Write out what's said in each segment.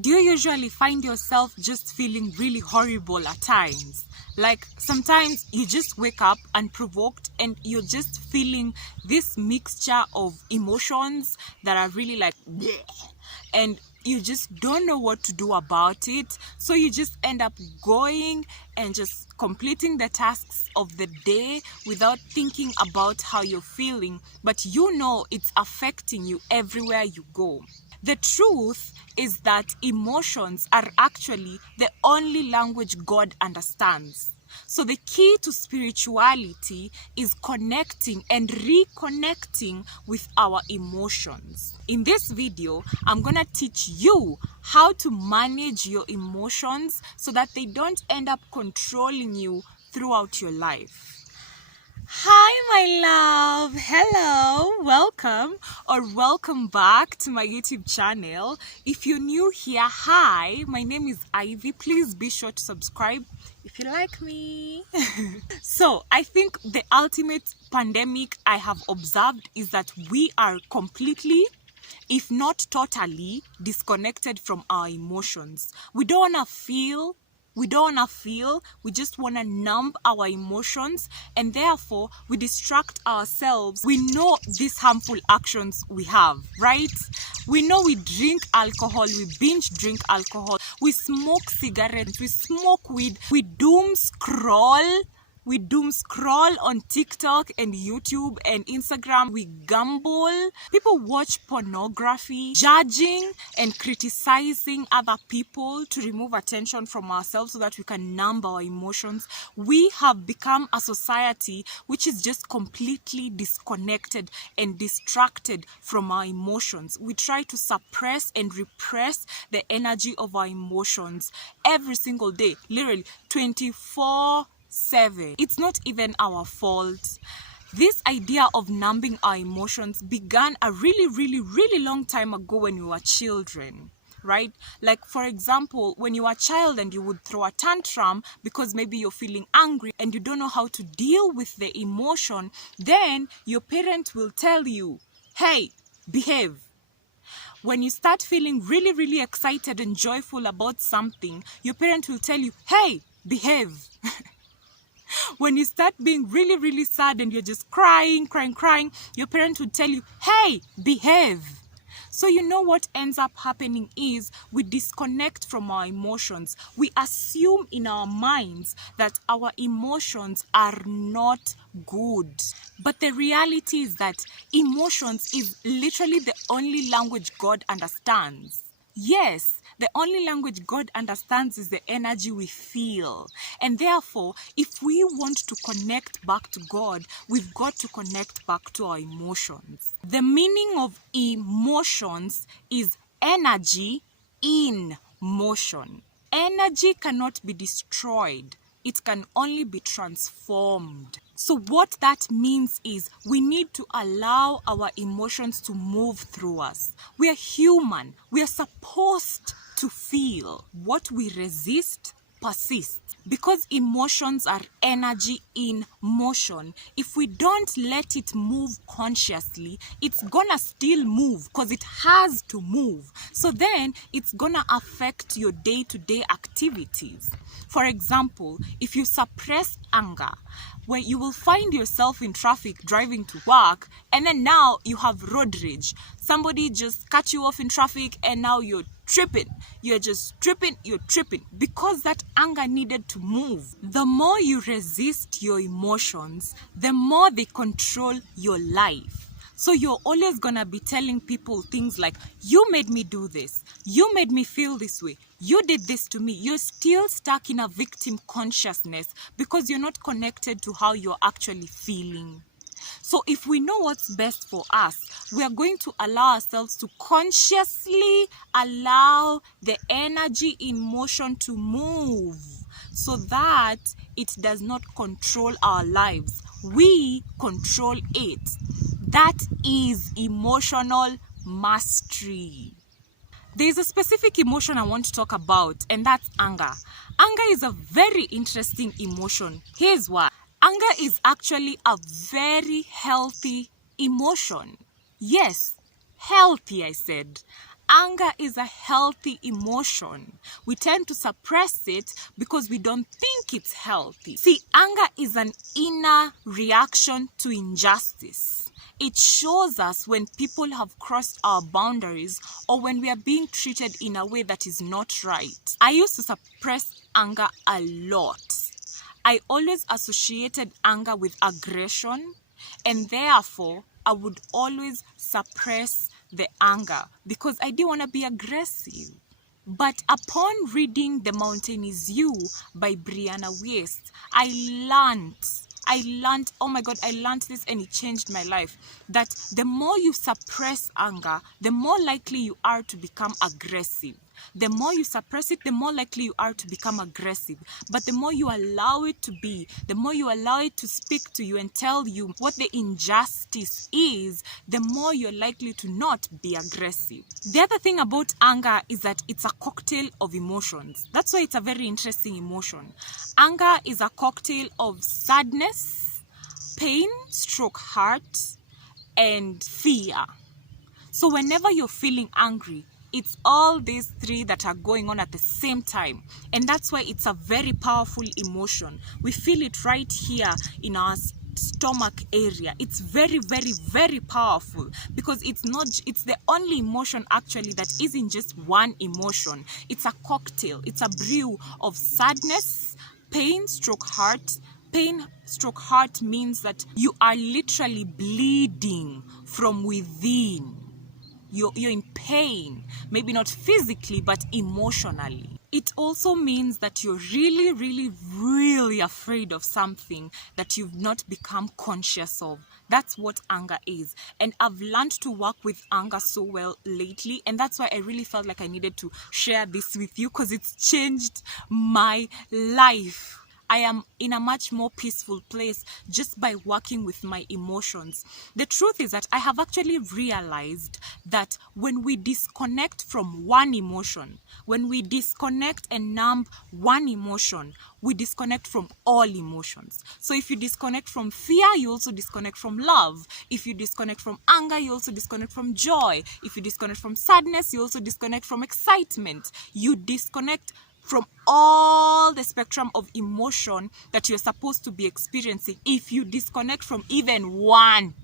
Do you usually find yourself just feeling really horrible at times? Like sometimes you just wake up unprovoked and you're just feeling this mixture of emotions that are really like bleh, and you just don't know what to do about it. So you just end up going and just completing the tasks of the day without thinking about how you're feeling, but you know it's affecting you everywhere you go. The truth is that emotions are actually the only language God understands. So the key to spirituality is connecting and reconnecting with our emotions. In this video, I'm gonna teach you how to manage your emotions so that they don't end up controlling you throughout your life. Hi my love, hello, welcome back to my YouTube channel. If you're new here, hi, my name is Ivy. Please be sure to subscribe if you like me. So I think the ultimate pandemic I have observed is that we are completely, if not totally, disconnected from our emotions. We don't want to feel, we just want to numb our emotions, and therefore we distract ourselves. We know these harmful actions we have, right? We know we drink alcohol, we binge drink alcohol, we smoke cigarettes, we smoke weed, we doom scroll on TikTok and YouTube and Instagram. We gamble. People watch pornography, judging and criticizing other people to remove attention from ourselves so that we can numb our emotions. We have become a society which is just completely disconnected and distracted from our emotions. We try to suppress and repress the energy of our emotions every single day, literally 24/7. It's not even our fault. This idea of numbing our emotions began a really long time ago when we were children, right? Like, for example, when you were a child and you would throw a tantrum because maybe you're feeling angry and you don't know how to deal with the emotion, then your parent will tell you, hey, behave. When you start feeling really excited and joyful about something, your parent will tell you, hey, behave. When you start being really sad and you're just crying, your parent would tell you, hey, behave. So you know what ends up happening is we disconnect from our emotions. We assume in our minds that our emotions are not good. But the reality is that emotions is literally the only language God understands. Yes, the only language God understands is the energy we feel. And therefore, if we want to connect back to God, we've got to connect back to our emotions. The meaning of emotions is energy in motion. Energy cannot be destroyed. It can only be transformed. So what that means is we need to allow our emotions to move through us. We are human. We are supposed to feel. What we resist persists. Because emotions are energy in motion, if we don't let it move consciously, it's gonna still move because it has to move. So then it's gonna affect your day-to-day activities. For example, if you suppress anger, when you will find yourself in traffic driving to work, and then now you have road rage. Somebody just cut you off in traffic and now you're tripping. You're tripping because that anger needed to move. The more you resist your emotions, the more they control your life. So you're always gonna be telling people things like, you made me do this, you made me feel this way, you did this to me. You're still stuck in a victim consciousness because you're not connected to how you're actually feeling. So if we know what's best for us, we are going to allow ourselves to consciously allow the energy in motion to move so that it does not control our lives. We control it. That is emotional mastery. There's a specific emotion I want to talk about, and that's anger. Anger is a very interesting emotion. Here's why. Anger is actually a very healthy emotion. Yes, healthy, I said. anger is a healthy emotion. We tend to suppress it because we don't think it's healthy. See, anger is an inner reaction to injustice. It shows us when people have crossed our boundaries or when we are being treated in a way that is not right. I used to suppress anger a lot. I always associated anger with aggression, and therefore I would always suppress the anger because I didn't want to be aggressive. But upon reading The Mountain Is You by Brianna Wiest, I learned, oh my God, I learned this and it changed my life. That the more you suppress anger, the more likely you are to become aggressive. The more you suppress it, the more likely you are to become aggressive. But the more you allow it to be, the more you allow it to speak to you and tell you what the injustice is, the more you're likely to not be aggressive. The other thing about anger is that it's a cocktail of emotions. That's why it's a very interesting emotion. Anger is a cocktail of sadness, pain, stroke heart, and fear. So whenever you're feeling angry, it's all these three that are going on at the same time. And that's why it's a very powerful emotion. We feel it right here in our stomach area. It's very, very, very powerful because it's the only emotion actually that isn't just one emotion. It's a cocktail. It's a brew of sadness, pain, stroke heart. Pain stroke heart means that you are literally bleeding from within. You're in pain, maybe not physically, but emotionally. It also means that you're really, really, really afraid of something that you've not become conscious of. That's what anger is. And I've learned to work with anger so well lately. And that's why I really felt like I needed to share this with you because it's changed my life. I am in a much more peaceful place just by working with my emotions. The truth is that I have actually realized that when we disconnect from one emotion, when we disconnect and numb one emotion, we disconnect from all emotions. So if you disconnect from fear, you also disconnect from love. If you disconnect from anger, you also disconnect from joy. If you disconnect from sadness, you also disconnect from excitement. You disconnect from all the spectrum of emotion that you're supposed to be experiencing if you disconnect from even one.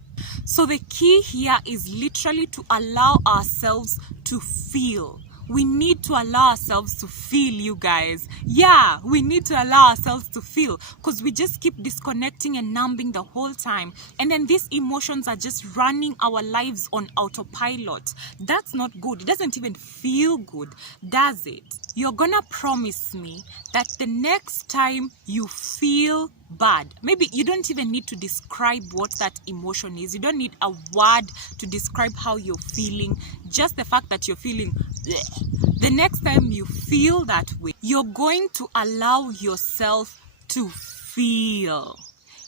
So the key here is literally to allow ourselves to feel. We need to allow ourselves to feel, you guys. Yeah, we need to allow ourselves to feel because we just keep disconnecting and numbing the whole time. And then these emotions are just running our lives on autopilot. That's not good. It doesn't even feel good, does it? You're gonna promise me that the next time you feel bad, maybe you don't even need to describe what that emotion is. You don't need a word to describe how you're feeling. Just the fact that you're feeling bleh. The next time you feel that way, you're going to allow yourself to feel.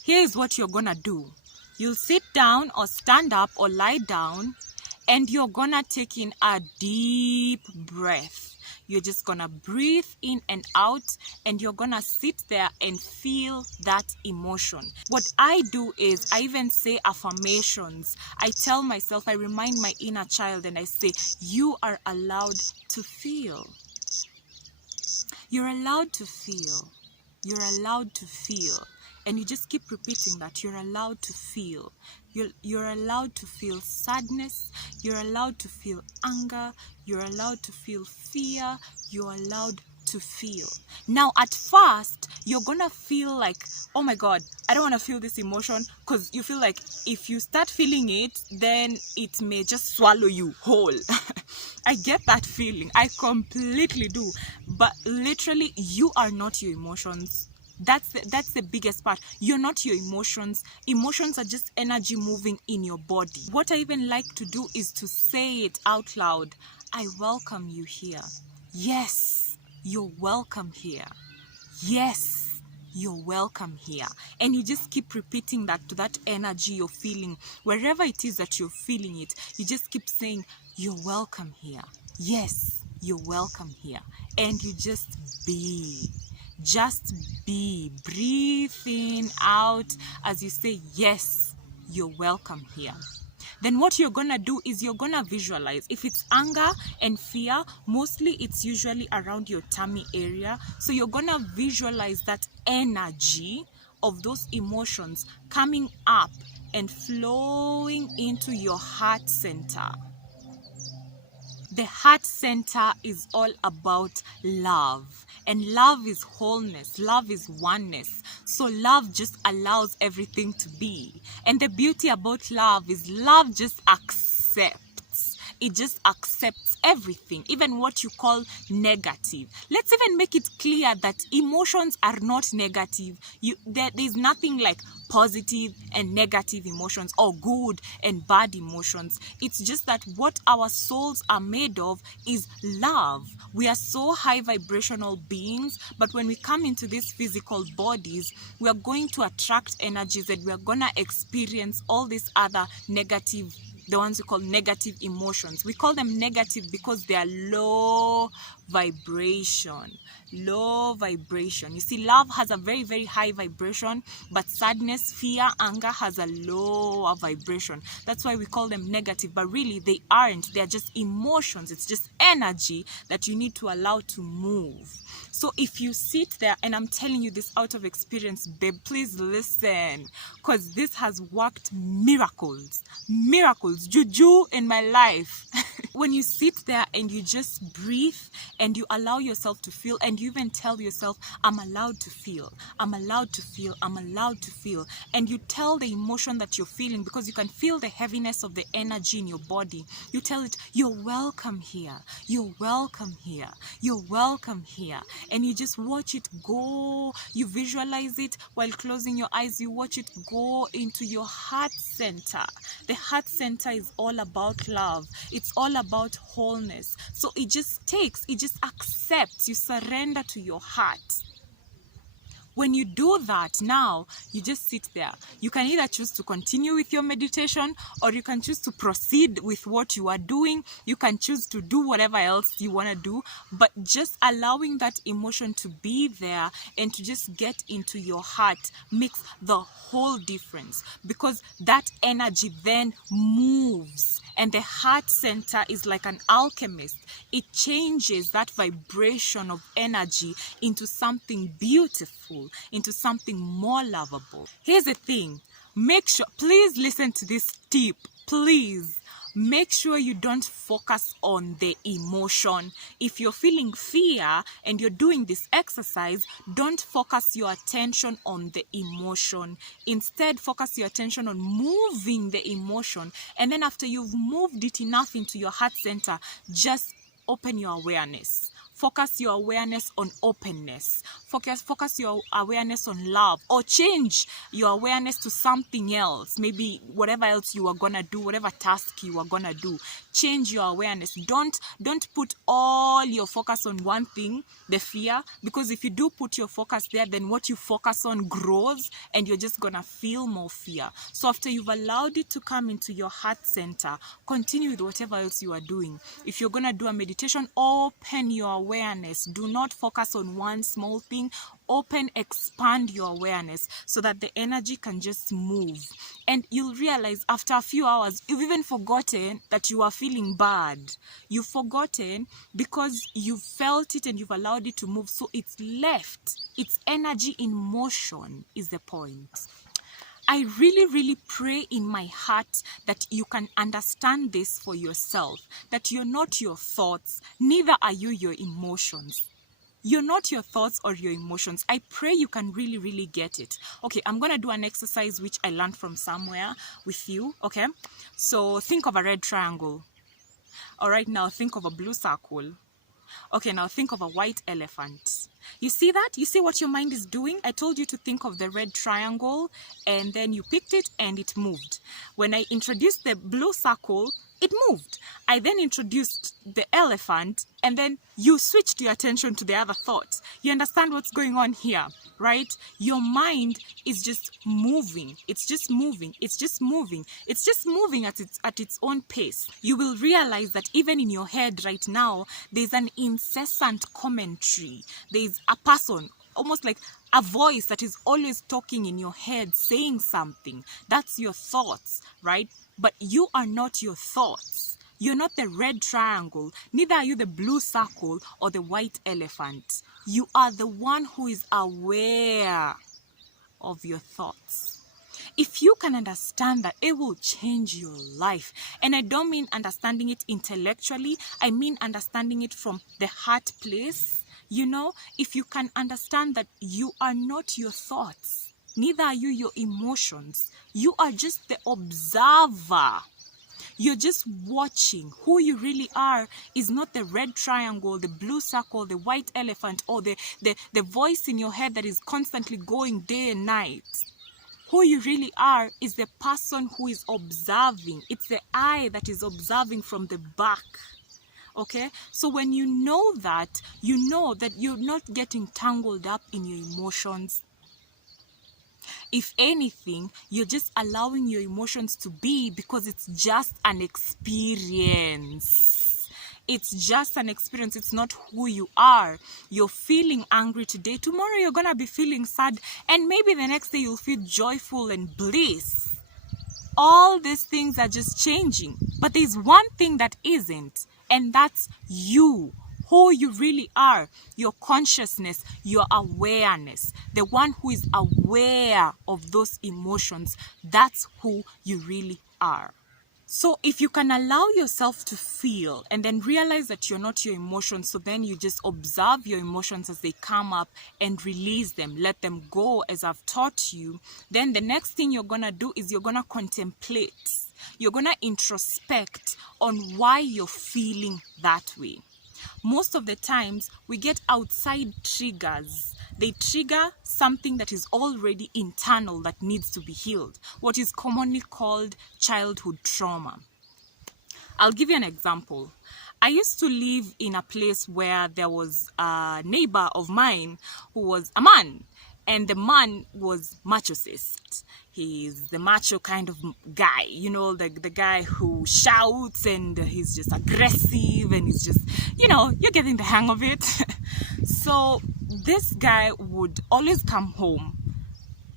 Here is what you're gonna do. You'll sit down or stand up or lie down and you're gonna take in a deep breath. You're just gonna breathe in and out and you're gonna sit there and feel that emotion. What I do is I even say affirmations. I tell myself, I remind my inner child and I say, you are allowed to feel. You're allowed to feel. You're allowed to feel. And you just keep repeating that. You're allowed to feel. You're allowed to feel sadness. You're allowed to feel anger. You're allowed to feel fear. You're allowed to feel. Now, at first, you're gonna feel like, oh my God, I don't want to feel this emotion, because you feel like if you start feeling it, then it may just swallow you whole. I get that feeling. I completely do. But literally, you are not your emotions. That's the biggest part. You're not your emotions. Emotions are just energy moving in your body. What I even like to do is to say it out loud. I welcome you here. Yes, you're welcome here. Yes, you're welcome here. And you just keep repeating that to that energy you're feeling. Wherever it is that you're feeling it, you just keep saying, you're welcome here. Yes, you're welcome here. And you just be. Just be. Breathe in, out as you say, yes, you're welcome here. then what you're gonna do is you're gonna visualize. If it's anger and fear, mostly it's usually around your tummy area. So you're gonna visualize that energy of those emotions coming up and flowing into your heart center. The heart center is all about love, and love is wholeness, love is oneness. So love just allows everything to be. And the beauty about love is love just accepts. It just accepts everything, even what you call negative. Let's even make it clear that emotions are not negative. There's nothing like positive and negative emotions or good and bad emotions. It's just that what our souls are made of is love. We are so high vibrational beings, but when we come into these physical bodies, we are going to attract energies and we are going to experience all these other negative, the ones we call negative emotions. We call them negative because they are low vibration. Low vibration. You see, love has a very, very high vibration, but sadness, fear, anger has a lower vibration. That's why we call them negative, but really they aren't. They're just emotions. It's just energy that you need to allow to move. So if you sit there, and I'm telling you this out of experience, babe, please listen, because this has worked miracles, juju in my life. When you sit there and you just breathe and you allow yourself to feel, and you even tell yourself, I'm allowed to feel, I'm allowed to feel, I'm allowed to feel, and you tell the emotion that you're feeling, because you can feel the heaviness of the energy in your body. You tell it, you're welcome here, you're welcome here, you're welcome here. And you just watch it go. You visualize it while closing your eyes. You watch it go into your heart center. The heart center is all about love. It's all about wholeness. So it just accepts. You surrender to your heart. When you do that, now you just sit there. You can either choose to continue with your meditation, or you can choose to proceed with what you are doing. You can choose to do whatever else you want to do, but just allowing that emotion to be there and to just get into your heart makes the whole difference, because that energy then moves. And the heart center is like an alchemist. It changes that vibration of energy into something beautiful, into something more lovable. Here's the thing. Make sure, please listen to this tip, please. Make sure you don't focus on the emotion. If you're feeling fear and you're doing this exercise, don't focus your attention on the emotion. Instead, focus your attention on moving the emotion. And then after you've moved it enough into your heart center, just open your awareness. Focus your awareness on openness. Focus your awareness on love, or change your awareness to something else. Maybe whatever else you are gonna do, whatever task you are gonna do, change your awareness. Don't put all your focus on one thing, the fear, because if you do put your focus there, then what you focus on grows and you're just gonna feel more fear. So after you've allowed it to come into your heart center, continue with whatever else you are doing. If you're gonna do a meditation, open your awareness. Do not focus on one small thing. Open, expand your awareness so that the energy can just move. And you'll realize after a few hours, you've even forgotten that you are feeling bad. You've forgotten because you've felt it and you've allowed it to move. So it's left. It's energy in motion is the point. I really, really pray in my heart that you can understand this for yourself, that you're not your thoughts, neither are you your emotions. You're not your thoughts or your emotions. I pray you can really, really get it. Okay, I'm going to do an exercise which I learned from somewhere with you, okay? So think of a red triangle. All right, now think of a blue circle. Okay, now think of a white elephant. You see that? You see what your mind is doing? I told you to think of the red triangle, and then you picked it and it moved. When I introduced the blue circle, it moved. I then introduced the elephant, and then you switched your attention to the other thoughts. You understand what's going on here, right? Your mind is just moving. It's just moving. It's just moving. It's just moving at its own pace. You will realize that even in your head right now, there's an incessant commentary. There's a person almost like a voice that is always talking in your head, saying something. That's your thoughts, right? But you are not your thoughts. You're not the red triangle, neither are you the blue circle or the white elephant. You are the one who is aware of your thoughts. If you can understand that, it will change your life. And I don't mean understanding it intellectually, I mean understanding it from the heart place. You know, if you can understand that you are not your thoughts, neither are you your emotions, you are just the observer. You're just watching. Who you really are is not the red triangle, the blue circle, the white elephant, or the voice in your head that is constantly going day and night. Who you really are is the person who is observing. It's the eye that is observing from the back. Okay? So when you know that you're not getting tangled up in your emotions. If anything, you're just allowing your emotions to be, because it's just an experience. It's just an experience. It's not who you are. You're feeling angry today. Tomorrow you're going to be feeling sad. And maybe the next day you'll feel joyful and bliss. All these things are just changing. But there's one thing that isn't. And that's you. Who you really are, your consciousness, your awareness, the one who is aware of those emotions, that's who you really are. So if you can allow yourself to feel and then realize that you're not your emotions, so then you just observe your emotions as they come up and release them, let them go as I've taught you, then the next thing you're going to do is you're going to contemplate. You're going to introspect on why you're feeling that way. Most of the times, we get outside triggers. They trigger something that is already internal that needs to be healed, what is commonly called childhood trauma. I'll give you an example. I used to live in a place where there was a neighbor of mine who was a man, and the man was machocist. He's the macho kind of guy, you know, the guy who shouts and he's just aggressive and he's just, you know, you're getting the hang of it. So this guy would always come home,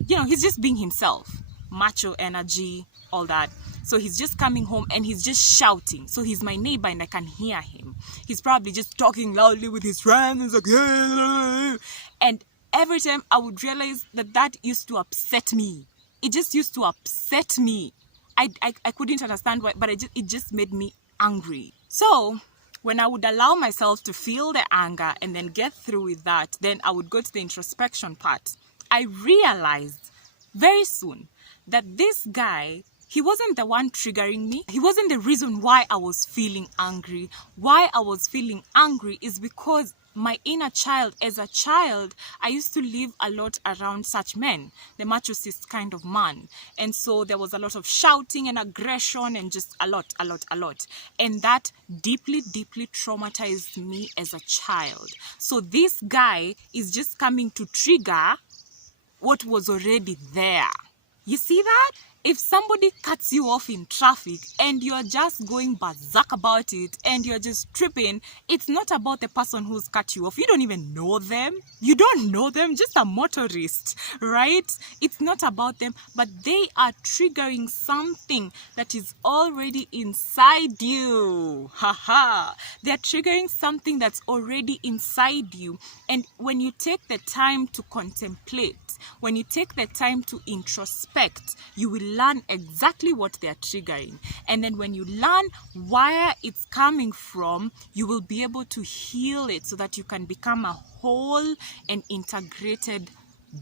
you know, he's just being himself, macho energy, all that. So he's just coming home and he's just shouting. So he's my neighbor and I can hear him. He's probably just talking loudly with his friends. He's like, hey. And every time I would realize that used to upset me. It just used to upset me. I couldn't understand why, but it just made me angry. So when I would allow myself to feel the anger and then get through with that, then I would go to the introspection part. I realized very soon that this guy, he wasn't the one triggering me. He wasn't the reason why I was feeling angry. Why I was feeling angry is because my inner child, as a child, I used to live a lot around such men, the machocist kind of man. And so there was a lot of shouting and aggression and just a lot. And that deeply traumatized me as a child. So this guy is just coming to trigger what was already there. You see that? If somebody cuts you off in traffic and you're just going berserk about it and you're just tripping, it's not about the person who's cut you off. You don't even know them. You don't know them, just a motorist, right? It's not about them, but they are triggering something that is already inside you. Haha. They're triggering something that's already inside you. And when you take the time to contemplate, when you take the time to introspect, you will learn exactly what they're triggering. And then when you learn where it's coming from, you will be able to heal it so that you can become a whole and integrated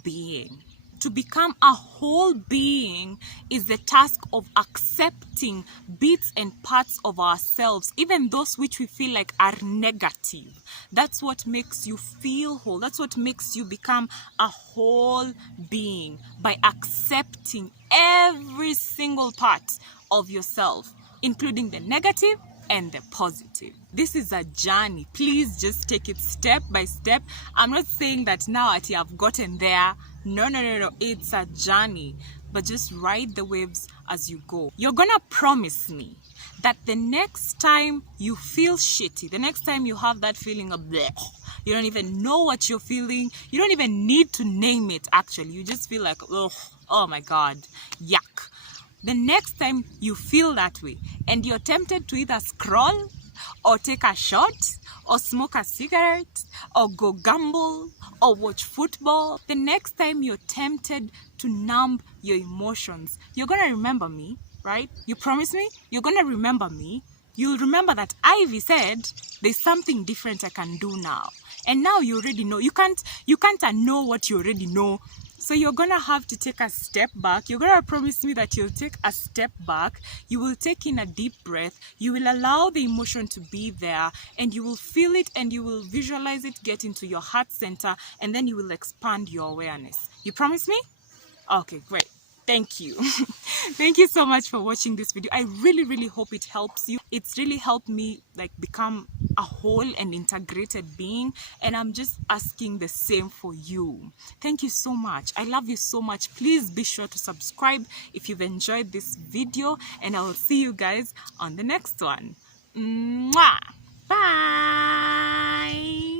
being. To become a whole being is the task of accepting bits and parts of ourselves, even those which we feel like are negative. That's what makes you feel whole. That's what makes you become a whole being, by accepting every single part of yourself, including the negative and the positive. This is a journey. Please just take it step by step. I'm not saying that now that you have gotten there. No. It's a journey. But just ride the waves as you go. You're gonna promise me that the next time you feel shitty, the next time you have that feeling of bleh, You don't even know what you're feeling. You don't even need to name it, actually. You just feel like, oh my God, yuck. The next time you feel that way and you're tempted to either scroll or take a shot or smoke a cigarette or go gamble or watch football, the next time you're tempted to numb your emotions, you're going to remember me, right? You promise me? You're going to remember me. You'll remember that Ivy said there's something different I can do now. And now you already know. You can't unknow what you already know. So you're gonna have to take a step back. You're gonna promise me that you'll take a step back. You will take in a deep breath. You will allow the emotion to be there, and you will feel it, and you will visualize it get into your heart center, and then you will expand your awareness. You promise me? Okay, great. Thank you. Thank you so much for watching this video. I really hope it helps you. It's really helped me like become a whole and integrated being, and I'm just asking the same for you. Thank you so much. I love you so much. Please be sure to subscribe if you've enjoyed this video, and I will see you guys on the next one. Mwah! Bye.